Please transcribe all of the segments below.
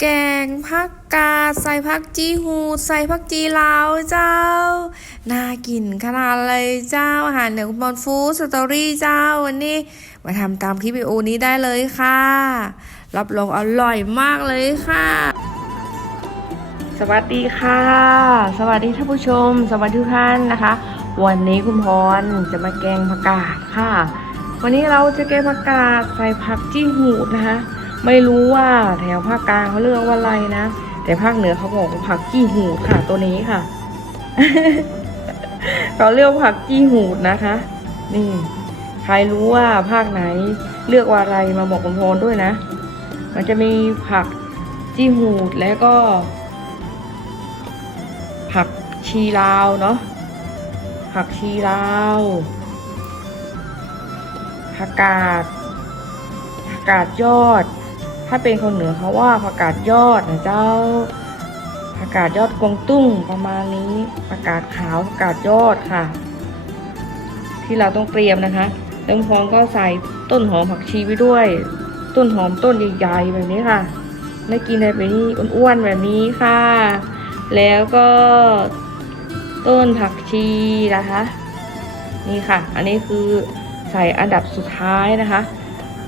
แกงผักกาดใส่ผักจีหูใส่ผักจีลาวเจ้า น่ากินขนาดเลยเจ้า อาหารเหนือคุณบอลฟูสตอรี่เจ้าวันนี้ มาทำตามคลิปวิดีโอนี้ได้เลยค่ะ รับรองอร่อยมากเลยค่ะ สวัสดีค่ะ สวัสดีท่านผู้ชม สวัสดีทุกท่านนะคะ วันนี้คุณพรจะมาแกงผักกาดค่ะ วันนี้เราจะแกงผักกาดใส่ผักจีหูนะคะ ไม่รู้ว่าแถวภาคกลางเขาเรียกว่าอะไรนะ แต่ภาคเหนือเขาบอกว่าผักจี้หูดค่ะตัวนี้ค่ะ เขาเรียกผักจี้หูดนะคะ นี่ ใครรู้ว่าภาคไหนเลือกว่าอะไรมาบอกคุณพรด้วยนะ มันจะมีผักจี้หูดแล้วก็ ผักชีลาวเนาะผักชีลาวผักกาดผักกาดยอด ถ้าเป็นคนเหนือเขาว่าผักกาดยอดนะเจ้าผักกาดยอดกวงตุ้งประมาณนี้ผักกาดขาวผักกาดยอดค่ะ ที่เราต้องเตรียมนะคะเติมพร้อมก็ใส่ต้นหอมผักชีไปด้วย ต้นหอมต้นใหญ่ๆแบบนี้ค่ะไม่กินอะไรแบบนี้อ้วนๆแบบนี้ค่ะ แล้วก็ต้นผักชีนะคะ นี่ค่ะ อันนี้คือใส่อันดับสุดท้ายนะคะ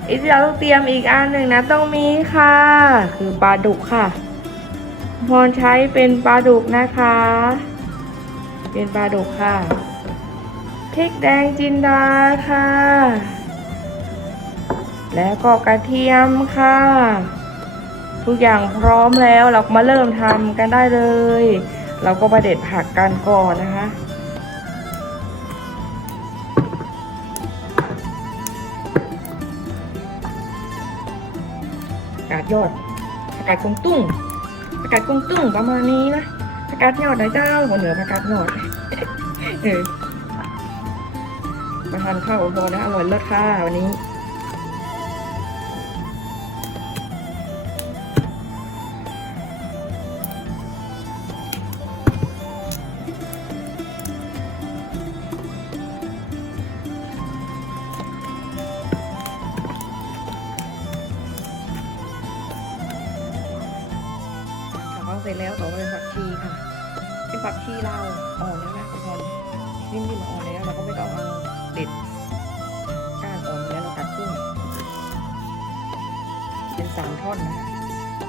อีกที่เราต้องเตรียมอีกอันหนึ่งนะต้องมีค่ะ คือปลาดุกค่ะ พรใช้เป็นปลาดุกนะคะ เป็นปลาดุกค่ะพริกแดงจินดาค่ะ แล้วก็กระเทียมค่ะ ทุกอย่างพร้อมแล้วเรามาเริ่มทำกันได้เลย เราก็มาเด็ดผักกันก่อนนะคะากาศยอดอากาศกงตุ้งอากาศกงตุ้งประมาณนี้นะอากาศยอดนะเจ้าหัวเหนืออากาศยอดเออมาทานข้าวพอนะอร่อยเลิศค่ะวันนี้ สามท่อนนะคะ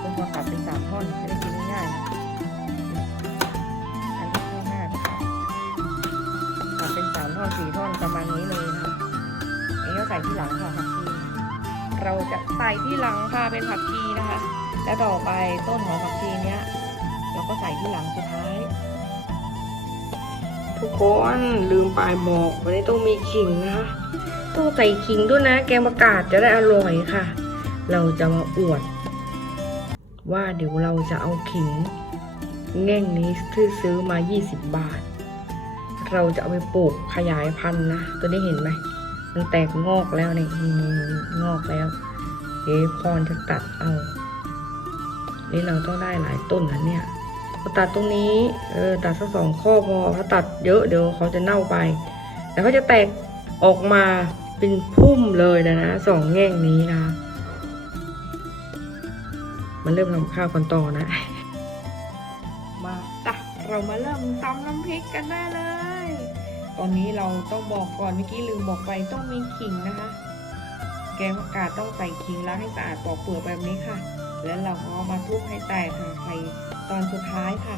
คุณพอตัดเป็นสามท่อนจะได้กินง่ายๆนะอันนี้ง่ายๆนะคะตัดเป็นสามท่อนสี่ท่อนประมาณนี้เลยนะคะอันนี้ก็ใส่ที่หลังค่ะผักชีเราจะใส่ที่หลังค่ะเป็นผักชีนะคะ แล้วต่อไปต้นหอมผักชีเนี้ยเราก็ใส่ที่หลังสุดท้าย ทุกคนลืมไปบอกวันนี้ต้องมีขิงนะคะต้องใส่ขิงด้วยนะ แกงประกาศจะได้อร่อยค่ะ เราจะมาอวด ว่าเดี๋ยวเราจะเอาขิง แง่งนี้ที่ซื้อมา 20 บาท เราจะเอาไปปลูกขยายพันธุ์นะ ตัวนี้เห็นไหม มันแตกงอกแล้วนี่ยงอกแล้ว เดี๋ยวพรจะตัดเอา นี่เราต้องได้หลายต้นนะเนี่ยพอตัดตรงนี้ เออ ตัดสักสองข้อพอถ้าตัดเยอะเดี๋ยวเขาจะเน่าไปแต่เขาจะแตกออกมาเป็นพุ่มเลยนะนะสองแง่งนี้นะ มาเริ่มทำข้าวกันต่อนะ มาจ้ะเรามาเริ่มตำน้ำพริกกันได้เลย ตอนนี้เราต้องบอกก่อนเมื่อกี้ลืมบอกไปต้องมีขิงนะคะ แกงผักกาดต้องใส่ขิงล้างให้สะอาดปอกเปลือกแบบนี้ค่ะ แล้วเราก็มาทุบให้แตกค่ะใส่ตอนสุดท้ายค่ะ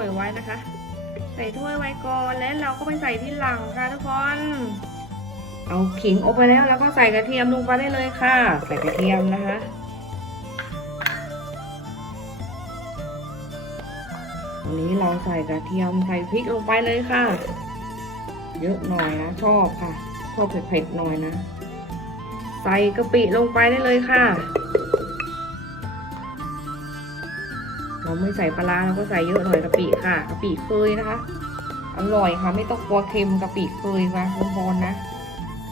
วยไว้นะคะ ใส่ถ้วยไว้ก่อนแล้วเราก็ไปใส่ที่หลังค่ะทุกคนเอาขิงออกไปแล้วแล้วก็ใส่กระเทียมลงไปได้เลยค่ะ ใส่กระเทียมนะคะวันนี้เราใส่กระเทียมใส่พริกลงไปเลยค่ะ เยอะหน่อยนะชอบค่ะชอบเผ็ดๆหน่อยนะ ใส่กะปิลงไปได้เลยค่ะ เราไม่ใส่ปลาร้าเราก็ใส่เยอะหน่อยกะปิค่ะกะปิเคยนะคะ อร่อยค่ะไม่ต้องกลัวเค็มกะปิเคยมาคุณพรนะ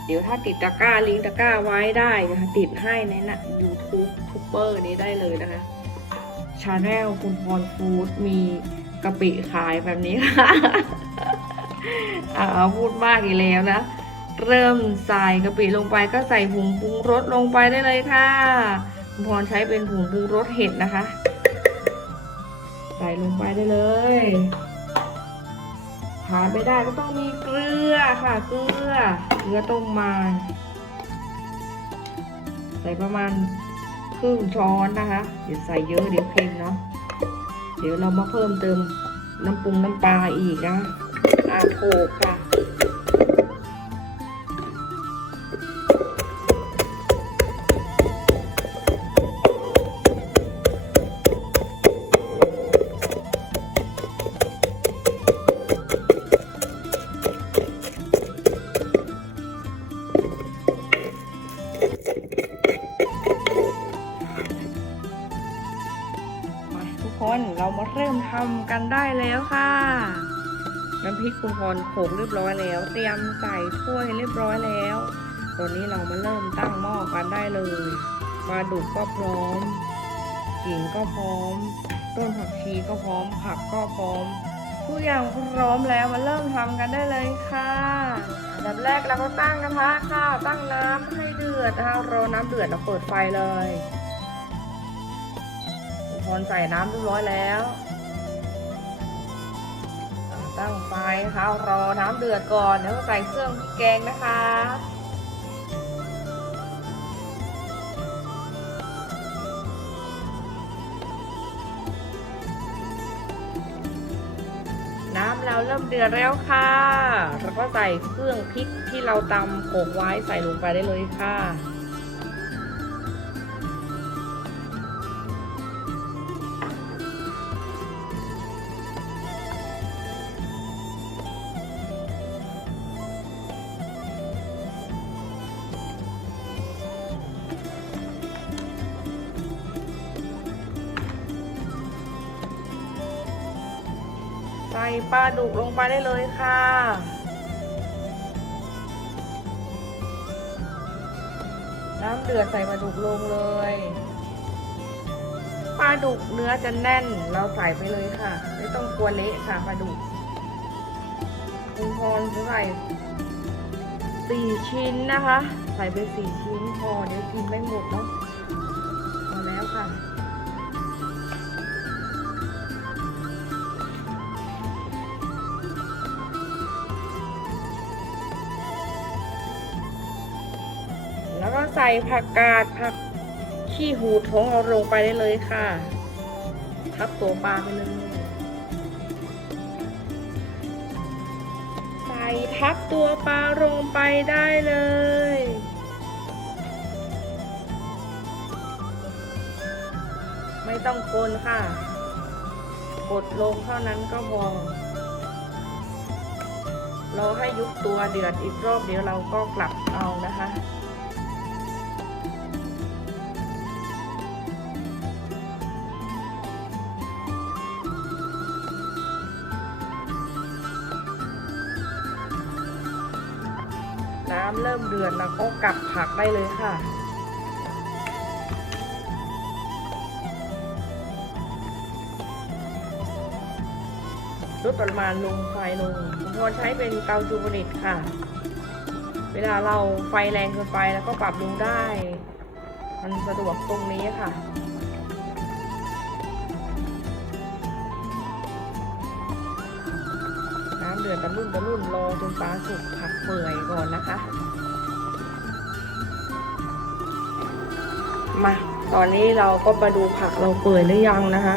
เดี๋ยวถ้าติดตะกร้าลิงตะกร้าไว้ได้นะคะติดให้ในน่ะยูทูบทูเบอร์นี้ได้เลยนะคะชาแนลคุณพรฟู้ดมีกะปิขายแบบนี้ค่ะอ่าพูดมากอีกแล้วนะ เริ่มใส่กะปิลงไปก็ใส่ผงปรุงรสลงไปได้เลยค่ะคุณพรใช้เป็นผงปรุงรสเห็ดนะคะ ส่ลงไปได้เลยขาดไม่ได้ก็ต้องมีเกลือค่ะ เกลือ เกลือต้มมา ใส่ประมาณครึ่งช้อนนะคะ เดี๋ยวใส่เยอะเดี๋ยวเค็มเนาะ เดี๋ยวเรามาเพิ่มเติมน้ำปรุงน้ำปลาอีกนะอาโขกค่ะ เรามาเริ่มทำกันได้แล้วค่ะ น้ำพริกคุณพรโขลกเรียบร้อยแล้ว เตรียมใส่ถ้วยเรียบร้อยแล้ว ตอนนี้เรามาเริ่มตั้งหม้อกันได้เลยปลาดุกก็พร้อมขิงก็พร้อม ต้นผักชีก็พร้อม ผักก็พร้อม ทุกอย่างพร้อมแล้วมาเริ่มทำกันได้เลยค่ะอันดับแรกเราก็ตั้งกระทะค่ะ ตั้งน้ำให้เดือดนะคะรอน้ำเดือดเราเปิดไฟเลย พรใส่น้ำเรียบร้อยแล้ว ตั้งไฟนะคะรอน้ำเดือดก่อนเดี๋ยวใส่เครื่องพริกแกงนะคะน้ำเราเริ่มเดือดแล้วค่ะ แล้วก็ใส่เครื่องพริกที่เราตำโขกไว้ใส่ลงไปได้เลยค่ะ ใส่ปลาดุกลงไปได้เลยค่ะ น้ำเดือดใส่ปลาดุกลงเลย ปลาดุกเนื้อจะแน่น เราใส่ไปเลยค่ะ ไม่ต้องกลัวเละค่ะปลาดุกคุณพรจะใส่สี่ชิ้นนะคะ ใส่ไปสี่ชิ้นพอเดี๋ยวกินไม่หมดเนาะ ใส่ผักกาดผักขี้หูดของเราลงไปได้เลยค่ะ ทับตัวปลาไปเลยใส่ทับตัวปลาลงไปได้เลยไม่ต้องคนค่ะ กดลงเท่านั้นก็พอรอให้ยุบตัวเดือดอีกรอบเดี๋ยวเราก็กลับเอานะคะำเริ่มเดือดแล้วก็กลับผักได้เลยค่ะ ลดปริมาณลงไฟลงคุณพรใช้เป็นเตาจูบนิตค่ะ เวลาเราไฟแรงเกินไปแล้วก็ปรับลงได้ มันสะดวกตรงนี้ค่ะ ดือดตะลุ่นตะลุ่นรอจนปลาสุกผักเปื่อยก่อนนะคะ มาตอนนี้เราก็มาดูผักเราเปื่อยหรือยังนะคะ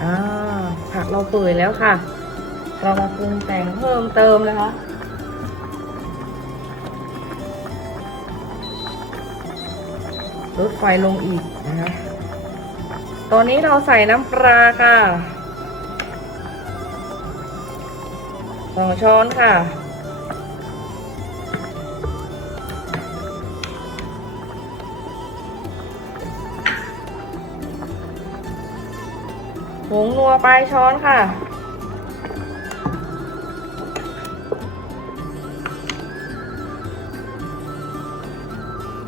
อ่าผักเราเปื่อยแล้วค่ะ เรามาปรุงแต่งเพิ่มเติมนะคะลดไฟลงอีกนะคะ ตอนนี้เราใส่น้ำปลาค่ะสองช้อนค่ะหงนัวปลายช้อนค่ะ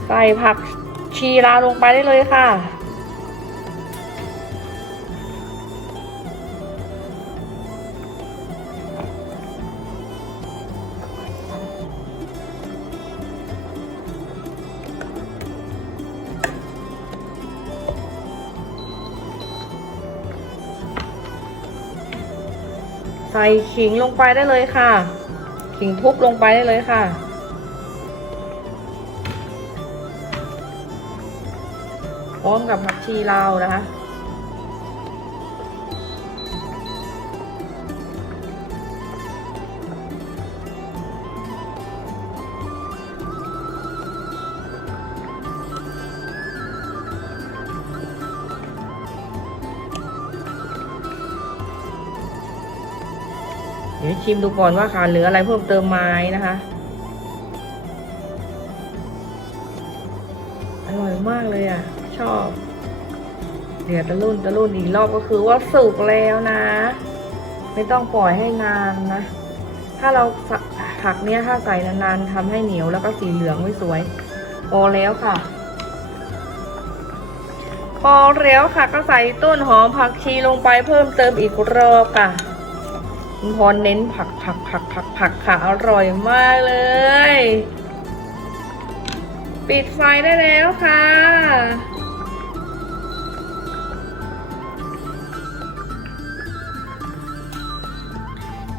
ใส่ผักชีลาลงไปได้เลยค่ะ ขิงลงไปได้เลยค่ะ ขิงทุบลงไปได้เลยค่ะ พร้อมกับผักชีลาวนะคะ เดี๋ยวชิมดูก่อนว่าขาดเหลืออะไรเพิ่มเติมไหมนะคะ อร่อยมากเลยอะ ชอบเดี๋ยวตะลุ่นตะลุ่นอีกรอบก็คือว่าสุกแล้วนะ ไม่ต้องปล่อยให้นานนะ ถ้าเราผักเนี้ยถ้าใส่นานๆทำให้เหนียวแล้วก็สีเหลืองไม่สวยพอแล้วค่ะพอแล้วค่ะก็ใส่ต้นหอมผักชีลงไปเพิ่มเติมอีกรอบค่ะ พรเน้นผักผักผักผักผักค่ะอร่อยมากเลย ปิดไฟได้แล้วค่ะ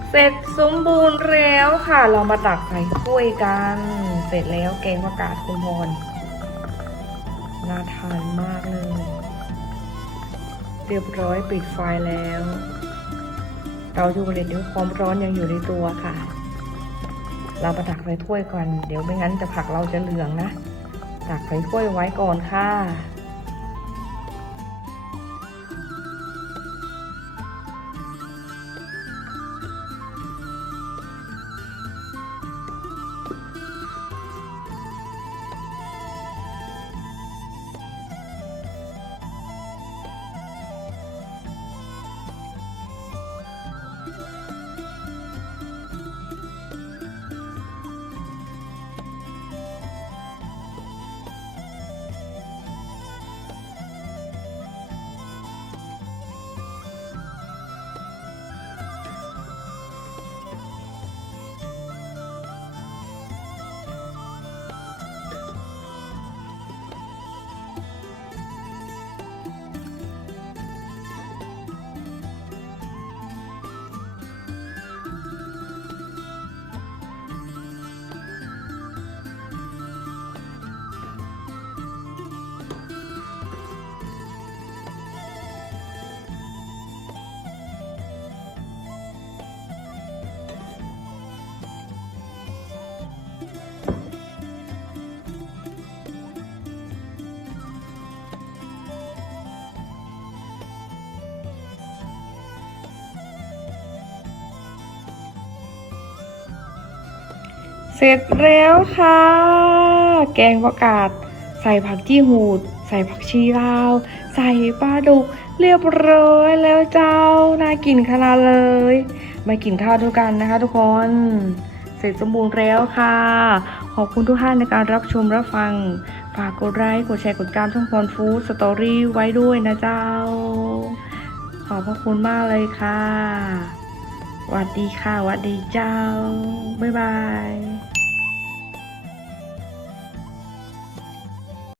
เสร็จสมบูรณ์แล้วค่ะ เรามาตักใส่ถ้วยกัน เสร็จแล้วแกงผักกาดคุณพรน่าทานมากเลย เรียบร้อยปิดไฟแล้ว เราชูกระเดี๋ยวความร้อนยังอยู่ในตัวค่ะ เรามาตักใส่ถ้วยก่อน เดี๋ยวไม่งั้นจะผักเราจะเหลืองนะ ตักใส่ถ้วยไว้ก่อนค่ะ ร็จแล้วค่ะ แกงผักกาดใส่ผักจี้หูด ใส่ผักชีลาว ใส่ปลาดุก เรียบร้อยแล้วเจ้า น่ากินขนาดเลย มากินข้าวด้วยกันนะคะทุกคน เสร็จสมบูรณ์แล้วค่ะ ขอบคุณทุกท่านในการรับชมรับฟัง ฝากกดไลค์ กดแชร์ กดติดตามช่องพรฟู้ดสตอรี่ไว้ด้วยนะเจ้า ขอบพระคุณมากเลยค่ะสวัสดีค่ะสวัสดีเจ้า บ๊ายบาย